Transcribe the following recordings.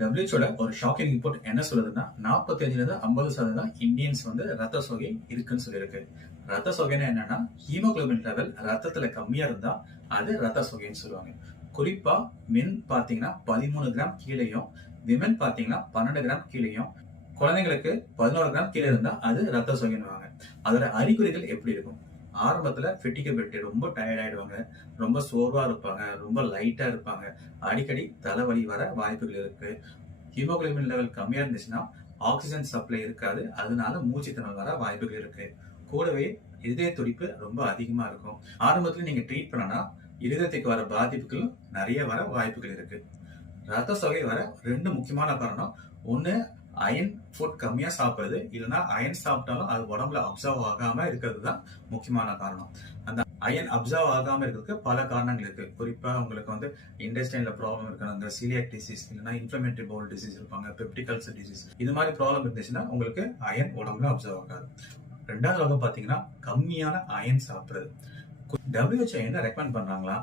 டபிள்யூஹெச்ஓட ஒரு shocking report என்ன சொல்லுதுன்னா நாற்பத்தஞ்சுலேருந்து ஐம்பது சதவீதம் இந்தியன்ஸ் வந்து ரத்த சோகை இருக்குன்னு சொல்லியிருக்கு. ரத்த சோகைனா என்னன்னா ஹீமோகுளோபின் லெவல் ரத்தத்துல கம்மியா இருந்தா அது ரத்த சோகைன்னு சொல்லுவாங்க. குறிப்பா மென் பாத்தீங்கன்னா பதிமூணு கிராம் கீழேயும் விமன் பாத்தீங்கன்னா பன்னெண்டு கிராம் கீழேயும் குழந்தைங்களுக்கு பதினோரு கிராம் கீழே இருந்தா அது ரத்த சோகைன்னு அதோட அறிகுறிகள் எப்படி இருக்கும்? ஆரம்பத்தில் ஆரம்பத்துல பெட்டு ரொம்ப டயர்ட் ஆயிடுவாங்க. ரொம்ப சோர்வாக இருப்பாங்க. ரொம்ப லைட்டாக இருப்பாங்க. அடிக்கடி தலைவலி வர வாய்ப்புகள் இருக்கு. ஹீமோகுளோபின் லெவல் கம்மியா இருந்துச்சுன்னா ஆக்சிஜன் சப்ளை இருக்காது. அதனால மூச்சுத்தனம் வர வாய்ப்புகள் இருக்கு. கூடவே இதய துடிப்பு ரொம்ப அதிகமாக இருக்கும். ஆரம்பத்தில் நீங்கள் ட்ரீட் பண்ணனா இருதயத்துக்கு வர பாதிப்புகளும் நிறைய வர வாய்ப்புகள் இருக்கு. ரத்த சோகை வர ரெண்டு முக்கியமான காரணம். ஒன்று அயன் ஃபுட் கம்மியா சாப்பிடுறது. இல்லைன்னா அயன் சாப்பிட்டாலும் அது உடம்புல அப்சர்வ் ஆகாம இருக்கிறது தான் முக்கியமான காரணம். அந்த அயன் அப்சர்வ் ஆகாம இருக்கிறதுக்கு பல காரணங்கள் இருக்கு. குறிப்பா உங்களுக்கு வந்து இண்டஸ்ட்ரியன்ல ப்ராப்ளம் இருக்கிறாங்க சீலியாக் டிசீஸ் இல்லைன்னா இன்ஃபிளமேட்டரி பவுல் டிசீஸ் இருப்பாங்க பெப்டிகல்சர் டிசீஸ் இது மாதிரி ப்ராப்ளம் இருந்துச்சுன்னா உங்களுக்கு அயன் உடம்புல அப்சர்வ் ஆகாது. ரெண்டாவது வகை பாத்தீங்கன்னா கம்மியான அயன் சாப்பிடுறது. டபிள்யூஹெச்ஓ என்ன ரெக்கமெண்ட் பண்றாங்களா?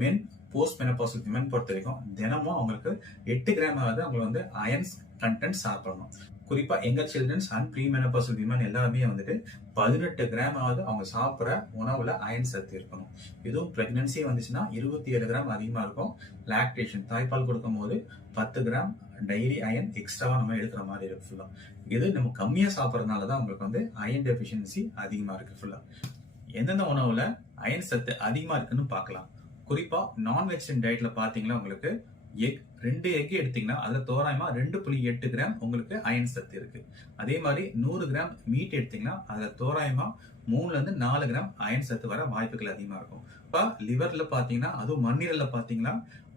மென் போஸ்ட் மெனபாசல் விமன் பொறுத்த வரைக்கும் தினமும் அவங்களுக்கு எட்டு கிராம் ஆகுது அவங்களுக்கு வந்து அயன்ஸ் கண்டென்ட் சாப்பிடணும். குறிப்பா எங்க children's and pre menopausal women எல்லாருமே வந்துட்டு பதினெட்டு கிராம் ஆகுது அவங்க சாப்பிட்ற உணவுல அயன் சத்து இருக்கணும். இதுவும் பிரெக்னன்சி வந்துச்சுன்னா இருபத்தி ஏழு கிராம் அதிகமா இருக்கும். லாக்டேஷன் தாய்ப்பால் கொடுக்கும் போது பத்து கிராம் டெய்லி அயன் எக்ஸ்ட்ராவா நம்ம எடுக்கிற மாதிரி இருக்கு ஃபுல்லா இது நம்ம கம்மியா சாப்பிட்றதுனால தான் உங்களுக்கு வந்து அயன் டெஃபிஷியன்சி அதிகமா இருக்கு ஃபுல்லா எந்தெந்த உணவுல அயன் சத்து அதிகமா இருக்குன்னு பார்க்கலாம். குறிப்பாக நான்வெஜிடன் டயட்டில் டயட்ல உங்களுக்கு? எக் ரெண்டு எக் எடுத்தீங்கன்னா அதில் தோராயமாக ரெண்டு புள்ளி எட்டு கிராம் உங்களுக்கு அயன் சத்து இருக்கு. அதே மாதிரி நூறு கிராம் மீட் எடுத்தீங்கன்னா அதில் தோராயமாக மூணுலேருந்து நாலு கிராம் அயன் சத்து வர வாய்ப்புகள் அதிகமாக இருக்கும். இப்போ லிவரில் பார்த்தீங்கன்னா அதுவும் மண்ணீரலில் பார்த்தீங்கன்னா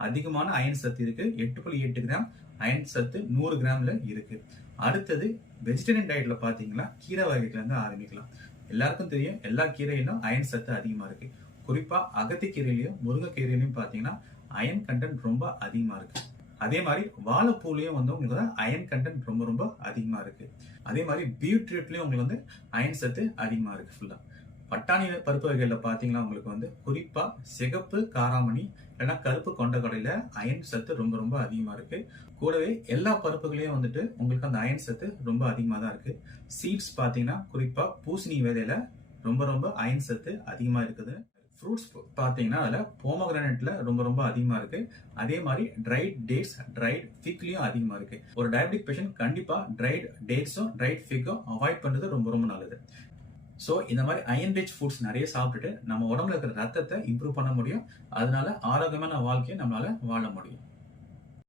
அதிகமான அயன் சத்து இருக்கு. எட்டு புள்ளி எட்டு கிராம் அயன் சத்து நூறு கிராமில் இருக்கு. அடுத்தது வெஜிடேரியன் டயட்டில் பார்த்தீங்கன்னா கீரை வகைகள் வந்து ஆரம்பிக்கலாம். எல்லாருக்கும் தெரியும் எல்லா கீரையிலும் அயன் சத்து அதிகமாக இருக்கு. குறிப்பாக அகத்திக்கீரையிலையும் முருங்கைக்கீரையிலையும் பார்த்தீங்கன்னா அயன் கண்டென்ட் ரொம்ப அதிகமாக இருக்கு. அதே மாதிரி வாழைப்பூலையும் வந்து உங்களுக்கு அயன் கண்டென்ட் ரொம்ப ரொம்ப அதிகமாக இருக்கு. அதே மாதிரி பீட்ரூட்லயும் உங்களுக்கு வந்து அயன் சத்து அதிகமாக இருக்கு ஃபுல்லாக பட்டாணி பருப்பு வகைகளில் பாத்தீங்கன்னா உங்களுக்கு வந்து குறிப்பாக சிகப்பு காராமணி இல்லைன்னா கருப்பு கொண்ட கடையில் அயன் சத்து ரொம்ப ரொம்ப அதிகமாக இருக்கு. கூடவே எல்லா பருப்புகளையும் வந்துட்டு உங்களுக்கு அந்த அயன் சத்து ரொம்ப அதிகமாக தான் இருக்கு. சீட்ஸ் பார்த்தீங்கன்னா குறிப்பாக பூசணி விதையில ரொம்ப ரொம்ப அயன் சத்து அதிகமாக இருக்குது. ஃப்ரூட்ஸ் பார்த்தீங்கன்னா அதில் போமோகிரானேட்டில் ரொம்ப ரொம்ப அதிகமாக இருக்குது அதே மாதிரி ட்ரைட் டேட்ஸ் ட்ரைட் ஃபிக்லேயும் அதிகமாக இருக்குது ஒரு டயபெட்டிக் பேஷண்ட் கண்டிப்பாக ட்ரைட் டேட்ஸும் ட்ரைட் ஃபிக்கும் அவாய்ட் பண்ணுறது ரொம்ப ரொம்ப நல்லது. ஸோ இந்த மாதிரி அயன் ரிச் ஃபுட்ஸ் நிறைய சாப்பிட்டுட்டு நம்ம உடம்புல இருக்கிற ரத்தத்தை இம்ப்ரூவ் பண்ண முடியும். அதனால ஆரோக்கியமான வாழ்க்கையை நம்மளால வாழ முடியும்.